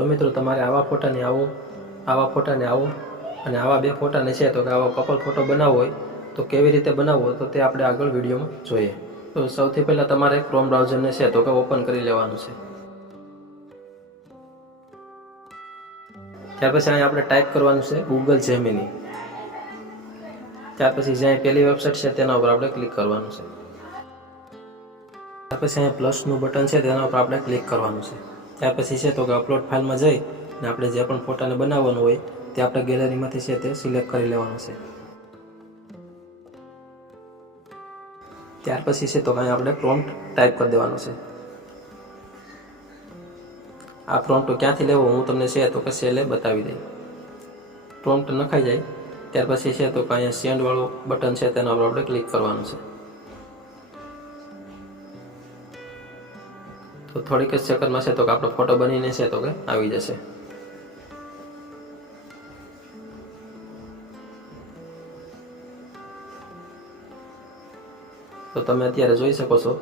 જો મિત્રો તમારે આવા ફોટાને આવો અને આવા બે ફોટાને છે તો કે આવો કપલ ફોટો બનાવવો હોય તો કેવી રીતે બનાવવો તો તે આપણે આગળ વિડીયોમાં જોઈએ। તો સૌથી પહેલાં તમારે ક્રોમ બ્રાઉઝરને છે તો કે ઓપન કરી લેવાનું છે। ત્યાર પછી અહીં આપણે ટાઈપ કરવાનું છે ગૂગલ જેમિની। ત્યાર પછી જ્યાં પહેલી વેબસાઇટ છે તેના ઉપર આપણે ક્લિક કરવાનું છે। ત્યાર પછી અહીંયા પ્લસનું બટન છે તેના ઉપર આપણે ક્લિક કરવાનું છે। ત્યાર પછી છે તો કે અપલોડ ફાઇલમાં જઈ અને આપણે જે પણ ફોટાને બનાવવાનું હોય તે આપણે ગેલેરીમાંથી છે તે સિલેક્ટ કરી લેવાનું છે। ત્યાર પછી છે તો અહીં આપણે પ્રોમ્પ્ટ ટાઈપ કરી દેવાનો છે। આ પ્રોમ્પ્ટ ક્યાંથી લેવો હું તમને છે તો કે સેલે બતાવી દઈ। પ્રોમ્પ્ટ નખાઈ જાય ત્યાર પછી છે તો કે અહીંયા સેન્ડ વાળું બટન છે તેના ઉપર આપણે ક્લિક કરવાનું છે। તો થોડીક જ સેકન્ડમાં છે તો કે આપણો ફોટો બનીને છે તો કે આવી જશે। તો તમે અત્યારે જોઈ શકો છો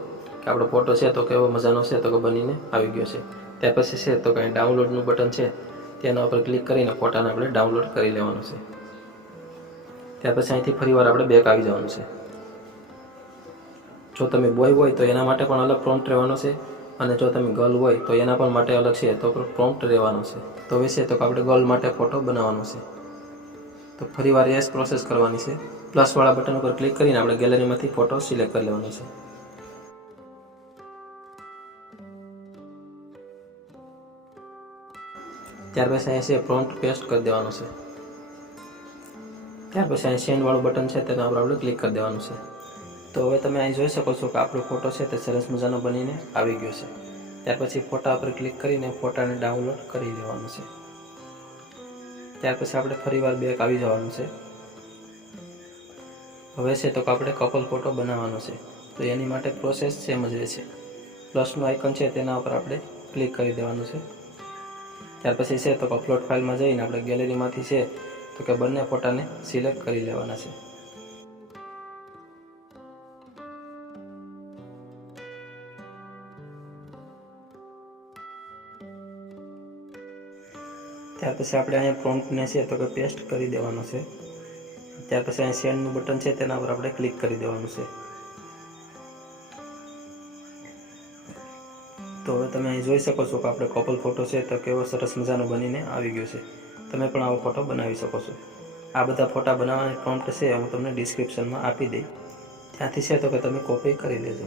કે આપણો ફોટો છે તો કેવો મજાનો છે તો કે બનીને આવી ગયો છે। ત્યાર પછી છે તો કંઈ ડાઉનલોડનું બટન છે તેના ઉપર ક્લિક કરીને ફોટાને આપણે ડાઉનલોડ કરી લેવાનું છે। ત્યાર પછી અહીંથી ફરીવાર આપણે બેક આવી જવાનું છે। જો તમે બોય હોય તો એના માટે પણ અલગ પ્રોમ્પ્ટ રહેવાનો છે અને જો તમે ગર્લ હોય તો એના પણ માટે અલગ છે તો પ્રોમ્પ્ટ રહેવાનો છે। તો હવે છે તો આપણે ગર્લ માટે ફોટો બનાવવાનો છે। તો ફરીવાર એ જ પ્રોસેસ કરવાની છે। પ્લસવાળા બટન ઉપર ક્લિક કરીને આપણે ગેલેરીમાંથી ફોટો સિલેક્ટ કરી લેવાનો છે। ત્યાર પછી અહીં છે પ્રોમ્પ્ટ પેસ્ટ કરી દેવાનો છે। ત્યાર પછી અહીં સેન્ડ વાળું બટન છે તેના ઉપર આપણે ક્લિક કરી દેવાનું છે। તો હવે તમે અહીં જોઈ શકો છો કે આપણો ફોટો છે તે સરસ મજાનો બનીને આવી ગયો છે। ત્યાર પછી ફોટા ઉપર ક્લિક કરીને ફોટાને ડાઉનલોડ કરી લેવાનું છે। ત્યાર પછી આપણે ફરીવાર બેક આવી જવાનું છે। હવે છે તો આપણે કપલ ફોટો બનાવવાનો છે। તો એની માટે પ્રોસેસ સેમ જ રહેશે। પ્લસનું આઇકન છે તેના ઉપર આપણે ક્લિક કરી દેવાનું છે। ત્યાર પછી છે તો અપલોડ ફાઇલમાં જઈને આપણે ગેલેરીમાંથી છે તો કે બંને ફોટાને સિલેક્ટ કરી લેવાના છે। ત્યાર પછી આપણે અહીંયા પ્રોમ્પ્ટને છે તો કે પેસ્ટ કરી દેવાનો છે। ત્યાર પછી અહીં સેન્ડનું બટન છે તેના પર આપણે ક્લિક કરી દેવાનું છે। તો હવે તમે અહીં જોઈ શકો છો કે આપણે કપલ ફોટો છે તો કેવો સરસ મજાનો બનીને આવી ગયો છે। તમે પણ આવો ફોટો બનાવી શકો છો। આ બધા ફોટા બનાવવાની પ્રોમ્પ્ટ છે હું તમને ડિસ્ક્રિપ્શનમાં આપી દઈ, ત્યાંથી છે તો કે તમે કોપી કરી લેજો।